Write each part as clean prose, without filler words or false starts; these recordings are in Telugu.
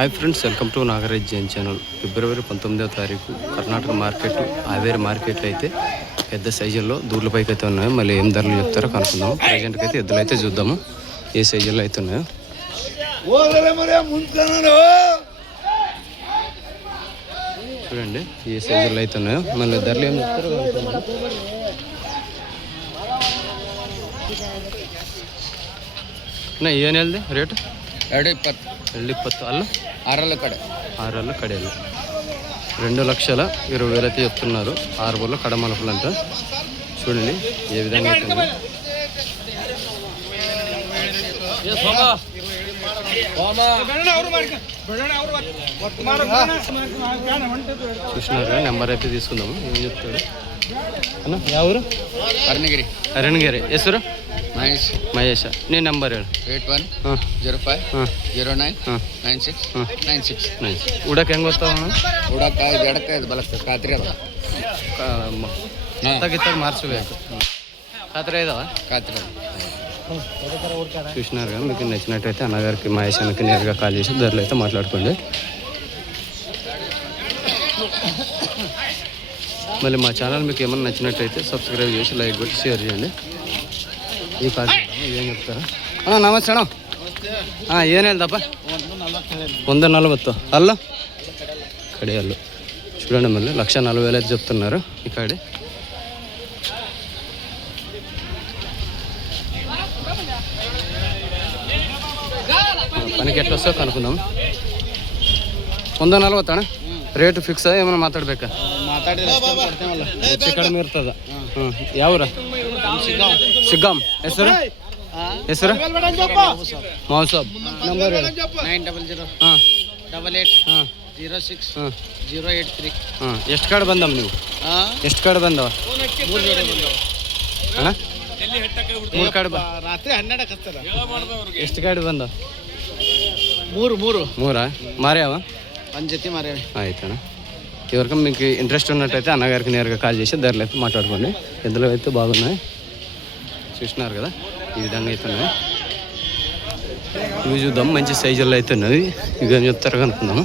Hi friends, welcome to Nagaraj Jain channel. ఫిబ్రవరి 19వ తారీఖు కర్ణాటక మార్కెట్ ఆవేరి మార్కెట్లో అయితే పెద్ద సైజుల్లో దూర్లపైకి అయితే ఉన్నాయో మళ్ళీ ఏం ధరలు చెప్తారో కనుక్కుందాము. ప్రజెంట్కి అయితే ఎద్దులు అయితే చూద్దాము ఏ సైజుల్లో అయితే ఉన్నాయో. చూడండి ఏ సైజుల్లో అయితే ఉన్నాయో మళ్ళీ ధరలు ఏం చెప్తారో ಏನು ಹೇಳಿದೆ ರೇಟು? 220 ಅಲ್ಲ 6 కడేలు 2,20,000 అయితే చెప్తున్నారు. 6 బోర్లు కడమలుపులు అంట. చూడండి ఏ విధంగా అయితే చూసినారు. నెంబర్ అయితే తీసుకుందాము. ఏం చెప్తాడు అన్న? యా ఊరు? అరణగిరి. ಹೆಸರು ಮಹೇಶ. ನೀನು ನಂಬರ್ ಹೇಳು. 8105099696. ಉಡಕ್ಕೆ ಹೆಂಗೆ ಗೊತ್ತಾವ? ಉಡಕ್ಕೆ ಎಡಕ್ಕೆ ಇದು ಬಲಕ್ಕೆ ಖಾತ್ರಿ ಅದ. ಗಿತ್ತಾಗ మార్చಬೇಕು. ఖాత్రి ఇదావా? ఖాత్రి. చూసినారు కదా, మీకు నచ్చినట్టయితే అన్నగారికి మహేష్ అన్నకి నేరుగా కాల్ చేసి ధరలు అయితే మాట్లాడుకోండి. మళ్ళీ మా ఛానల్ మీకు ఏమన్నా నచ్చినట్టయితే సబ్స్క్రైబ్ చేసి లైక్ కొట్టి షేర్ చేయండి. ಈ ಕಾರ್ಡ್ ಏನು చెప్తారా? ನಮಸ್ತೆ ಅಣ್ಣ. ಏನು ಹೇಳ್ದಪ್ಪ? 140 ಅಲ್ಲ ಕಡೆ అల్లు. చూడండి మళ్ళీ 1,40,000 అయితే చెప్తున్నారు ఈ కాడి. పనికి ఎట్లా వస్తా కనుక్కుందాం. 140 అಣ್ಣ. Rate fix ಏమైనా ಮಾತಾಡ್ಬೇಕಾ? ಹೆಚ್ಚು ಕಡಿಮೆ ಇರ್ತದ. ಯಾವ್ರ? ಸಿಗ್ಗಾಂ. ಹೆಸರು ಮೌಸಾಬ್. ನಂಬರ್ 9088060883. ಎಷ್ಟು ಕಾರ್ಡ್ ಬಂದವ ನೀವು? ಎಷ್ಟು ಕಾರ್ಡ್ ಬಂದವ ಅಣ್ಣ? 3 ಕಾರ್ಡ್ ರಾತ್ರಿ 12 ಎಷ್ಟು ಕಾರ್ಡ್ ಬಂದವ? 3 మారావా? 1 జతి మారావా? ఆಯ್ತಣ್ಣ. ఎవరికి మీకు ఇంట్రెస్ట్ ఉన్నట్టయితే అన్నగారికి నేరుగా కాల్ చేసి ధరలు అయితే మాట్లాడుకోండి. ఎద్దులు అయితే బాగున్నాయి. చూసినారు కదా ఈ విధంగా అయితే ఉన్నాయి. ఇవి చూద్దాం. మంచి సైజుల్లో అయితే ఉన్నవి. ఇవి ఏం చెప్తారు కనుక్కుందాము.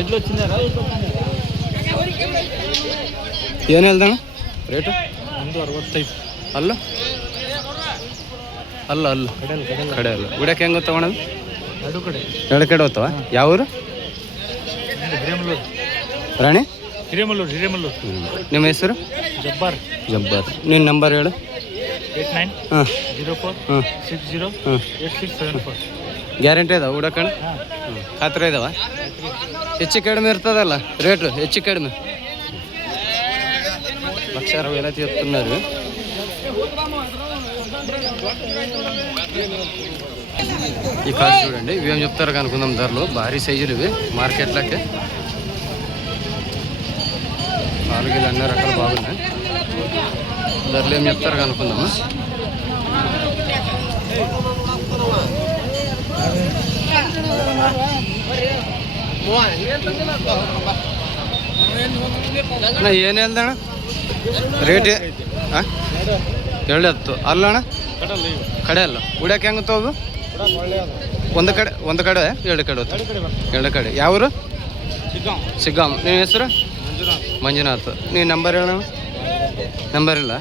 ఎడ్లు వచ్చిందారా? ఏం వెళ్దాం ರೇಟು? 165 ಅಲ್ಲ ಕಡೆ ಅಲ್ಲ. ಗುಡಕ್ಕೆ ಹೆಂಗೆ ಗೊತ್ತಾವಣದು? 2 ಕಡೆ ಹೋಗ್ತಾವ. ಯಾವ ಊರು? ರಾಣಿ ಹಿರೇಮಲ್ಲೂರು. ನಿಮ್ಮ ಹೆಸರು? ಜಬ್ಬಾರ್. ನಿನ್ನ ನಂಬರ್ ಹೇಳು. 8904608674. ಗ್ಯಾರಂಟಿ ಇದಾವ ಉಡಕಣ? ಖಾತ್ರಿ ಇದಾವ? ಹೆಚ್ಚು ಕಡಿಮೆ ಇರ್ತದಲ್ಲ ರೇಟು? ಹೆಚ್ಚು ಕಡಿಮೆ 1,60,000 అయితే చెప్తున్నారు. ఈ కార్డు చూడండి. ఇవేం చెప్తారు కనుక్కుందాం ధరలు. భారీ సైజులు ఇవి మార్కెట్లకి. 4 అన్ని రకాలు బాగున్నాయి. ధరలు ఏం చెప్తారు కనుక్కుందాము. ಏನು ಹೇಳ್ದಣ್ಣ ರೇಟ್? 210 ಅಲ್ಲ ಅಣ್ಣ? ಕಡೆ ಅಲ್ಲ. ಉಡಕ್ಕೆ ಹೆಂಗೆ ತಗೋದು? ಒಂದು ಕಡೆ 2 ಕಡೆ ಹೋಗ್ತಾ? 2 ಕಡೆ. ಯಾವರು? ಸಿಗ್ಗಾಂ. ನಿಮ್ಮ ಹೆಸರು? ಮಂಜುನಾಥ್. ನೀನು ನಂಬರ್ ಹೇಳೋಣ. ನಂಬರ್ ಇಲ್ಲ.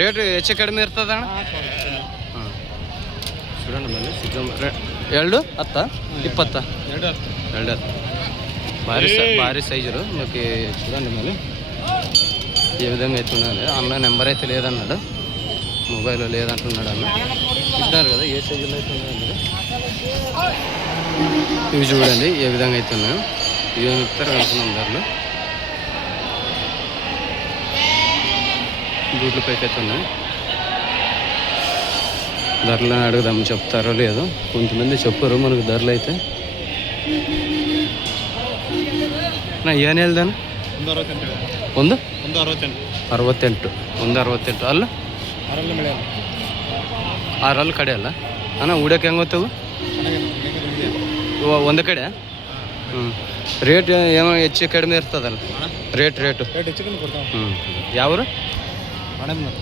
ರೇಟ್ ಹೆಚ್ಚು ಕಡಿಮೆ ಇರ್ತದ ಅಣ್ಣ? చూడండి మళ్ళీ సిగ్గం 210 20 210 భారీ సైజులు మీకు. చూడండి మళ్ళీ ఏ విధంగా అయితే ఉన్నది. అన్న నెంబర్ అయితే లేదన్నాడు, మొబైల్లో లేదంటున్నాడు అన్న. చూసినారు కదా ఏ సైజులో అయితే ఉన్నాయన్నది. ఇవి చూడండి ఏ విధంగా అయితే ఉన్నాయో. ఇవి చెప్తారు అనుకున్నాం ధరలు. దూడ్లు పైకి అయితే ఉన్నాయి. ధరలు అడుగుదాం చెప్తారో లేదో. కొంతమంది చెప్పరు మనకు ధరలు అయితే. ಏನು ಹೇಳ್ದಾನ? 168 ಅಲ್ಲ 6 ಕಡೆ ಅಲ್ಲ ಅಣ್ಣ. ಉಡಕ್ಕೆ ಹೆಂಗೆ ಗೊತ್ತವು? 1 ಕಡೆ. ರೇಟ್ ಏನೋ ಹೆಚ್ಚು ಕಡಿಮೆ ಇರ್ತದಲ್ಲ ರೇಟು ರೇಟ್ ಹೆಚ್ಚು ಕಡಿಮೆ ಕೊಡ್ತಾವೆ. ಯಾವರು ಹಣೆಬನ್ನೂರು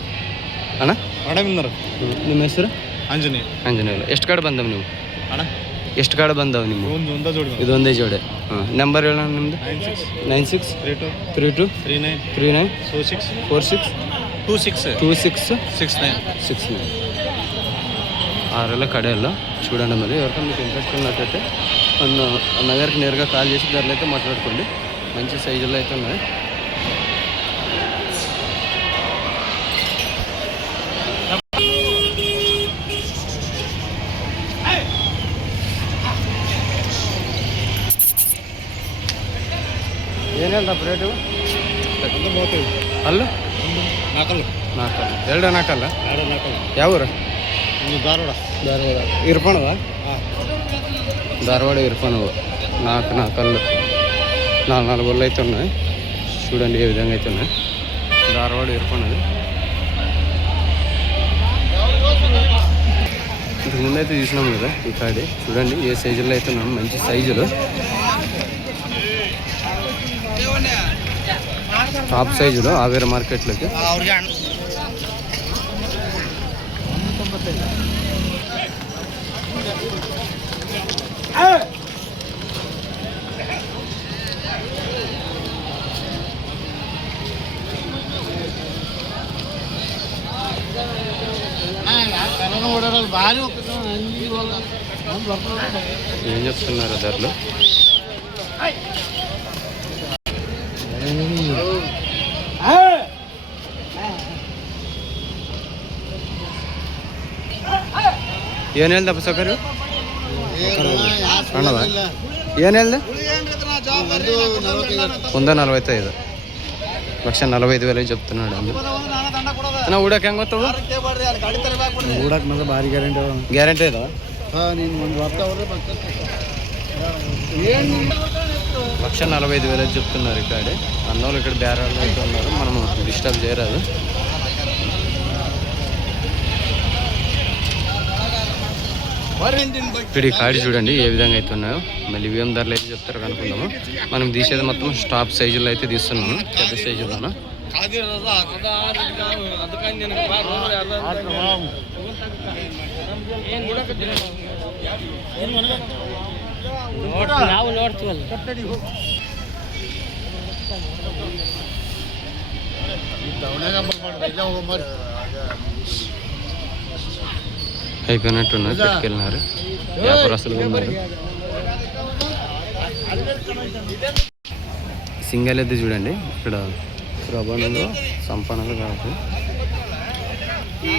ಅಣ್ಣ? ಹಣೆಬನ್ನೂರು. ನಿಮ್ಮ ಹೆಸರು? ಆಂಜನೇಯ. ಆಂಜನೇಯ. ಎಷ್ಟು ಕಡೆ ಬಂದವು ನೀವು ಅಣ್ಣ? ಎಷ್ಟು ಕಾಡು ಬಂದವು ನಿಮ್ಮ? ಒಂದೇ ಜೋಡಿ. ಇದು ಒಂದೇ ಜೋಡಿ. ನಂಬರ್ ಹೇಳ ನಿಮ್ಮದು? 96 32 39 46 46 26 26 69 69. ఆరెల్ల కడేల్లో చూడండి. మరి ఎవరికైనా మీకు ఇంట్రెస్ట్ ఉన్నట్టయితే అన్న గారికి నేరుగా కాల్ చేసి ధరలు అయితే మాట్లాడుకోండి. మంచి సైజుల్లో అయితే ఉన్నాయి. ಏನು ಹೇಳ್ದಪ್ಪ ರೇಟು? ಅಲ್ಲ ನಾಲ್ಕಲ್ಲ ಎರಡು ನಾಲ್ಕಲ್ಲ. ಯಾವ ಊರು? ಧಾರವಾಡ. ಧಾರವಾಡ ఇరుపనవ? ధారవాడ ఇరుపనవ. నాకల్లు 4 బళ్ళు అయితే ఉన్నాయి. చూడండి ఏ విధంగా అయితే ఉన్నాయి. ధారవాడ ఇరుపనది. ఇంతకు ముందు అయితే చూసినాం కదా ఈ కాడి. చూడండి ఏ సైజుల్లో అయితే ఉన్నాం. మంచి సైజులు, టాప్ సైజులో ఆవేర మార్కెట్లోకి. ఏం చెప్తున్నారు ధరలు? ಏನು ಹೇಳ್ದಪ್ಪ ಸೌಕರ್ಯ? ಅಣ್ಣದ ಏನು ಹೇಳ್ದೆ? 145 1,45,000 చెప్తున్నాడు. అన్న ఊడಕ್ಕೆ ಹೆಂಗೆ ಗೊತ್ತವು? ಊಡಕ್ಕೆ ಮಾತ್ರ ಭಾರಿ ಗ್ಯಾರಂಟಿ. ಗ್ಯಾರಂಟಿ ಇದಾವ? ನೀನು ಒಂದು ವರ್ಷ ಅವ್ರೆ 1,45,000 చెప్తున్నారు ఇక్కడ. అన్నోళ్ళు ఇక్కడ బేరాలు అయితే ఉన్నారు. మనం డిస్టర్బ్ చేయరాదు. ఇక్కడ ఈ కాడి చూడండి ఏ విధంగా అయితే ఉన్నాయో. మళ్ళీ ఇవేం ధరలు అయితే చెప్తారో కనుక్కుందాము. మనం తీసేది మొత్తం స్టాప్ సైజుల్లో అయితే తీస్తున్నాము. పెద్ద సైజులోనా అయిపోయినట్టున్నారు. పెట్టుకెళ్ళినారు వ్యాపారస్తులు ఉన్నారు. సింగల్ అయితే చూడండి ఇక్కడ ప్రబంధంలో సంపన్నలు కాదు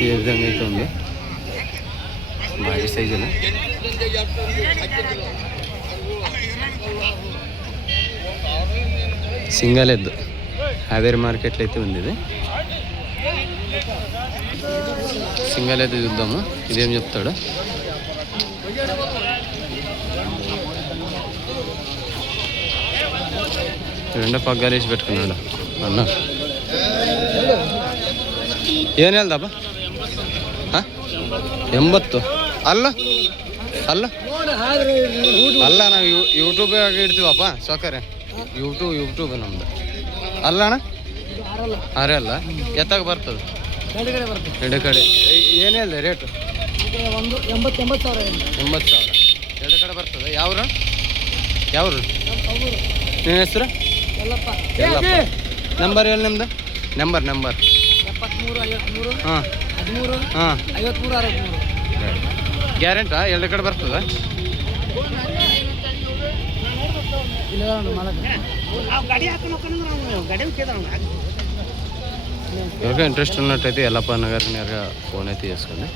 ఏ విధంగా అయితే ఉంది. భారీ సైజులు. సింగల్ ఎద్దు హావేరి మార్కెట్లో అయితే ఉంది. ఇది సింగల్ అయితే చూద్దాము. ఇదేం చెప్తాడు? రెండో పగ్గాలు వేసి పెట్టుకున్నాడు అన్న. ಏನು ಹೇಳ್ದಪ್ಪ? 80 ಅಲ್ಲ ಅಲ್ಲ ಅಲ್ಲ ನಾವು ಯೂಟ್ಯೂಬ್ ಇಡ್ತೀವಪ್ಪ ಸೌಕರ್ಯ. ಯೂಟ್ಯೂಬ್ ನಮ್ದು ಅಲ್ಲ ಅಣ್ಣ. ಅರೆ ಅಲ್ಲ ಎತ್ತಾಗ ಬರ್ತದೆ ಎರಡು ಕಡೆ. ಏನು ಹೇಳಿದೆ ರೇಟು? 80,000. 80,000 ಎರಡು ಕಡೆ ಬರ್ತದೆ. ಯಾವ್ರು ಯಾವ್ರು? ನಿಮ್ಮ ಹೆಸರು? ಎಲ್ಲಪ್ಪ. ನಂಬರ್ ಹೇಳಿ ನಿಮ್ದು. ನಂಬರ್ 73 ಹಾಂ 13 ಹಾಂ 53 63. ಗ್ಯಾರಂಟಾ ಎರಡು ಕಡೆ ಬರ್ತದೆ? ఎవరికైనా ఇంట్రెస్ట్ ఉన్నట్టయితే ఎల్లప్ప అన్న గారికి నేరుగా ఫోన్ అయితే చేసుకోండి.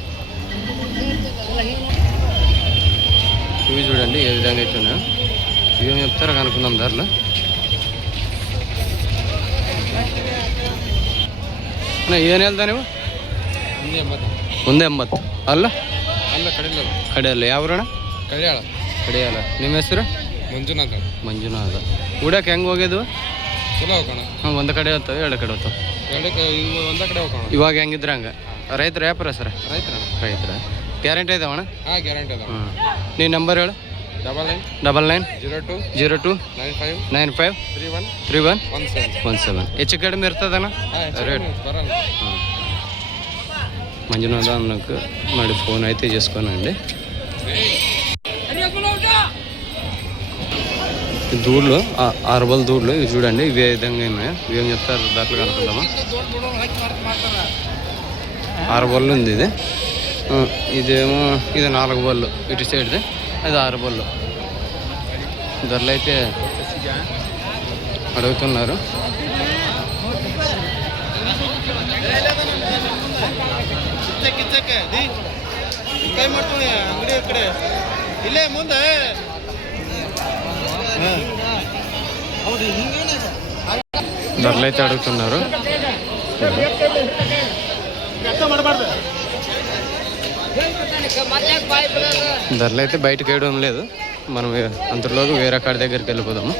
ఇవి చూడండి ఏ విధంగా అయితే ఉన్నాయో. ఇవేం చెప్తారో కనుక్కుందాం ధరలు. ಏನು ಹೇಳ್ದ ನೀವು? 180 ಅಲ್ಲ ಅಲ್ಲ ಕಡೆಯಲ್ಲ. ಯಾವ್ರಣ? ಕಡೆಯಲ್ಲ. ನಿಮ್ಮ ಹೆಸರು? ಮಂಜುನಾಥ. ಊಡಕ್ಕೆ ಹೆಂಗೆ ಹೋಗಿದ್ವು? ಹಾಂ ಒಂದು ಕಡೆ ಹೋಗ್ತಾವೆ ಎರಡು ಕಡೆ ಹೋಗ್ತಾವೆ. ಇವಾಗ ಹೆಂಗಿದ್ರ ಹಂಗೆ? ರೈತರ ವ್ಯಾಪಾರ ಸರ್? ರೈತರ ಗ್ಯಾರಂಟಿ ಇದಾವಣ್ಣ? ಗ್ಯಾರಂಟಿ ಅದ. ನೀನು ನಂಬರ್ ಹೇಳು. 99 02 95 31 17 ಹೆಚ್ಚು ಕಡಿಮೆ ಇರ್ತದಣ್ಣ రేట్ మంజునాథ అన్నకు మరి ఫోన్ అయితే చేసుకోనండి. దూడ్లు 6 దూడ్లు ఇవి చూడండి, ఇవే విధంగా ఉన్నాయి. ఇవేం చెప్తారు ధరలు కనుక్కుందామా. 6 బళ్ళు ఉంది ఇది. ఇదేమో ఇది 4 బళ్ళు ఇటు సైడ్ది, అది 6 బళ్ళు. ధరలు అయితే అడుగుతున్నారు. ಇಲ್ಲೇ ಮುಂದೆ ధరలు అయితే అడుగుతున్నారు. ధరలు అయితే బయటకు వేయడం లేదు. మనం అంతలోకి వేరే కాడి దగ్గరికి వెళ్ళిపోదాము.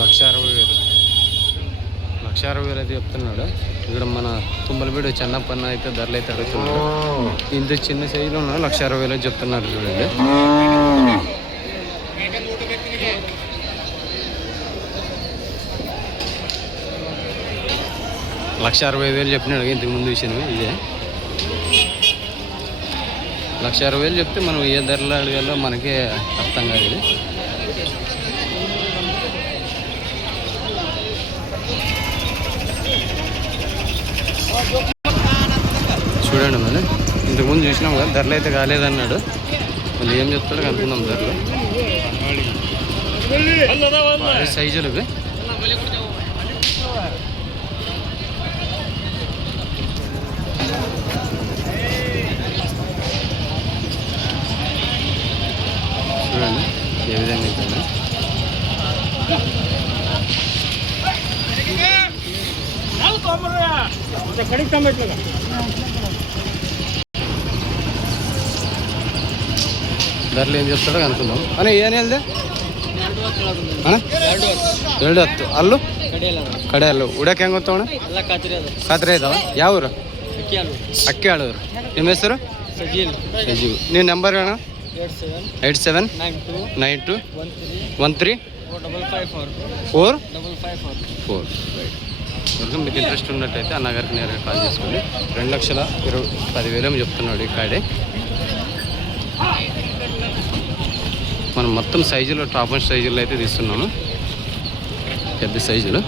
లక్ష 60,000 అయితే చెప్తున్నాడు. ఇక్కడ మన తుమ్మలపేట చెన్నప్పన్న అయితే ధరలు అయితే అడుగుతున్నాడు. ఇంత చిన్న సైజులో ఉన్న 1,60,000 చెప్తున్నారు చూడండి. లక్ష 60,000 చెప్పినాడు ఇంతకు ముందు విషయం ఇదే. 1,60,000 చెప్తే మనం ఏ ధరలో అడగాలో మనకే అర్థం కాదు. ఇది చూడండి, మరి ఇంతకుముందు చూసినాం కదా, ధరలు అయితే కాలేదన్నాడు. మళ్ళీ ఏం చెప్తాడో కనుక్కున్నాం ధరలు. సైజులు ఇవి. చూడండి ఏ విధంగా అయితే ధరలు ఏం చెప్తాడో అనుకుందాం. అన్న ఏం వెళ్దే ಅಣ್ಣ 210 ಅಲ್ಲೂ ಕಡೆ ಅಲ್ಲೂ ಉಡಕ್ಕೆ ಹೆಂಗೆ ಗೊತ್ತವಣ್ಣ? ಖಾತ್ರಿ ಇದಾವ. ಯಾವ ಊರು? ಅಕ್ಕಿ ಆಳೂರು. ನಿಮ್ಮ ಹೆಸರು? ಸಜೀವ್. ನೀವು ನಂಬರ್ ಅಣ್ಣ? 8792 13 4 వరకు మీకు ఇంట్రెస్ట్ ఉన్నట్టయితే అన్నగారికి నేరుగా కాల్ చేసుకోండి. 2,10,000 చెప్తున్నాడు ఈ కాడే. మనం మొత్తం సైజులో టాప్ అండ్ సైజులో అయితే తీస్తున్నాము, పెద్ద సైజులు.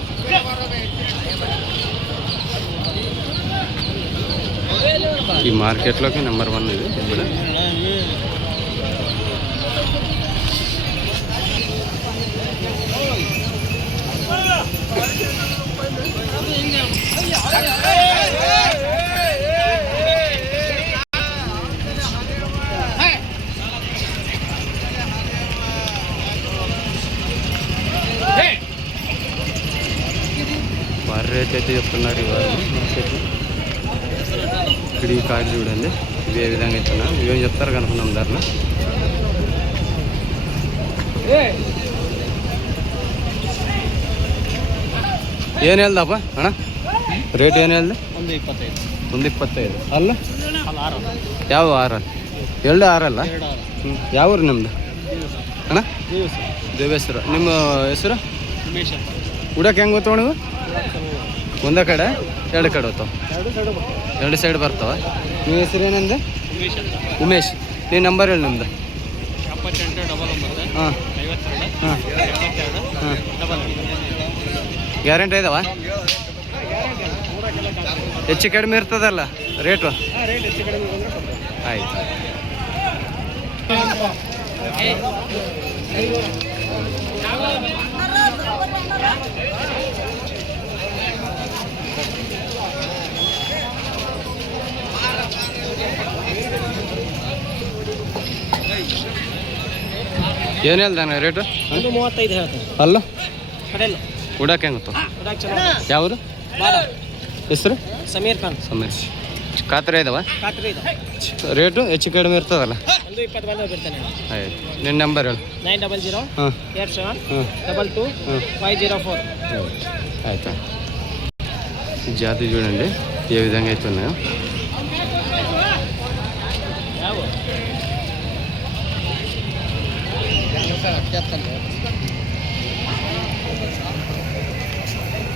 ఈ మార్కెట్లోకి నెంబర్ 1 ఇది ఇప్పుడు. భారీ రేట్ అయితే చెప్తున్నారు ఇవాళ మార్కెట్లో. ఇక్కడ ఈ కాయలు చూడండి, ఇవి ఏ విధంగా ఇస్తున్నా, ఇవేం చెప్తారు కనుక్కున్నాం ధరలు. ಏನು ಹೇಳ್ದಪ್ಪ ಅಣ್ಣ ರೇಟ್? ಏನು ಹೇಳ್ದೆ? 125. ಅಲ್ಲ ಯಾವ 6? 2 6 ಅಲ್ಲ? ಯಾವ ಊರು ನಿಮ್ಮದು ಅಣ್ಣ? ದೇವೇಶ್ವರ. ನಿಮ್ಮ ಹೆಸರು? ಉಡಕ್ಕೆ ಹೆಂಗೆ ಗೊತ್ತವ ನೀವು? ಒಂದೇ ಕಡೆ 2 ಕಡೆ ಹೋಗ್ತಾವ? 2 ಸೈಡ್ ಬರ್ತಾವ. ನಿಮ್ಮ ಹೆಸರು ಏನಂದೆ? ಉಮೇಶ್. ನೀವು ನಂಬರ್ ಹೇಳಿ ನಿಮ್ದು. ಹಾಂ ಹಾಂ ಹಾಂ. ಗ್ಯಾರಂಟಿ ಇದಾವ? ಹೆಚ್ಚು ಕಡಿಮೆ ಇರ್ತದಲ್ಲ ರೇಟು? ಆಯ್ತು. ಏನು ಹೇಳ್ದಾನ ರೇಟು? 35 ಹೇಳ್ತಾರೆ. ಅಲ್ಲ ಕಡೆಯಲ್ಲ ಉಡಕ್ಕೆ ಹೆಂಗೆ ಗೊತ್ತು? ಯಾವುದು ಹೆಸರು? ಸಮೀರ್ ಖಾನ್. ಸಮೀರ್. ಖಾತ್ರಿ ಇದಾವ ಖಾತ್ರಿ ಇದೆ. ರೇಟು ಹೆಚ್ಚು ಕಡಿಮೆ ಇರ್ತದಲ್ಲ. 120 ಬಂದು ಬಿಡ್ತಾನೆ. ಆಯ್ತು ನಿನ್ನ ನಂಬರ್ ಹೇಳು. 900 ಹಾಂ 27 ಹಾಂ 22 504. ఆయితా జాతి చూడండి ఏ విధంగా అయితే ఉన్నాయో.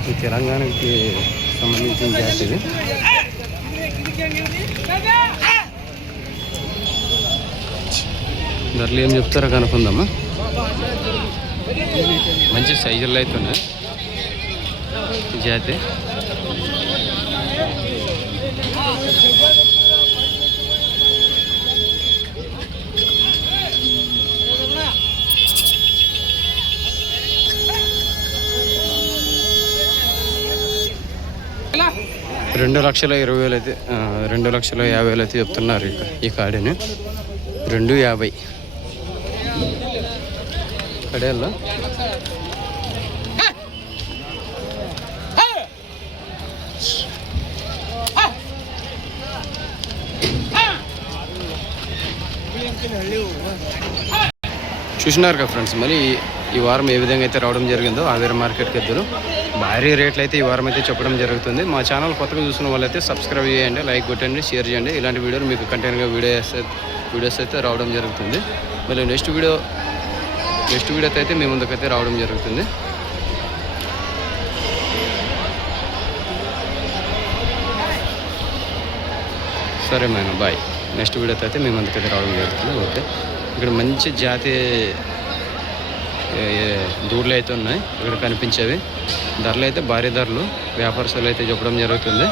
ఈ తెలంగాణకి సంబంధించిన జాతి ఇది. ధరలు ఏం చెప్తారో కనుక్కుందామా. మంచి సైజుల్లో అయితే ఉన్నాయి జాతి. రెండు లక్షల 20,000 అయితే 2,50,000 అయితే చెప్తున్నారు ఈ కాడిని. 250 కడేల్లో. చూసినారు కదా ఫ్రెండ్స్, మరి ఈ వారం ఏ విధంగా అయితే రావడం జరిగిందో ఆవేర మార్కెట్కి ఎద్దులు భారీ రేట్లు అయితే ఈ వారం అయితే చెప్పడం జరుగుతుంది. మా ఛానల్ కొత్తగా చూసిన వాళ్ళైతే సబ్స్క్రైబ్ చేయండి, లైక్ కొట్టండి, షేర్ చేయండి. ఇలాంటి వీడియోలు మీకు కంటెంట్గా వీడియోస్ అయితే రావడం జరుగుతుంది. మళ్ళీ నెక్స్ట్ వీడియోతో అయితే మీ ముందుకైతే రావడం జరుగుతుంది. సరే మేడం బాయ్. నెక్స్ట్ వీడియోతో అయితే మీ ముందుకైతే రావడం జరుగుతుంది. ఓకే, ఇక్కడ మంచి జాతి దూడలు అయితే ఉన్నాయి ఇక్కడ కనిపించేవి. ధరలు అయితే భారీ ధరలు వ్యాపారస్తులు అయితే చెప్పడం జరుగుతుంది.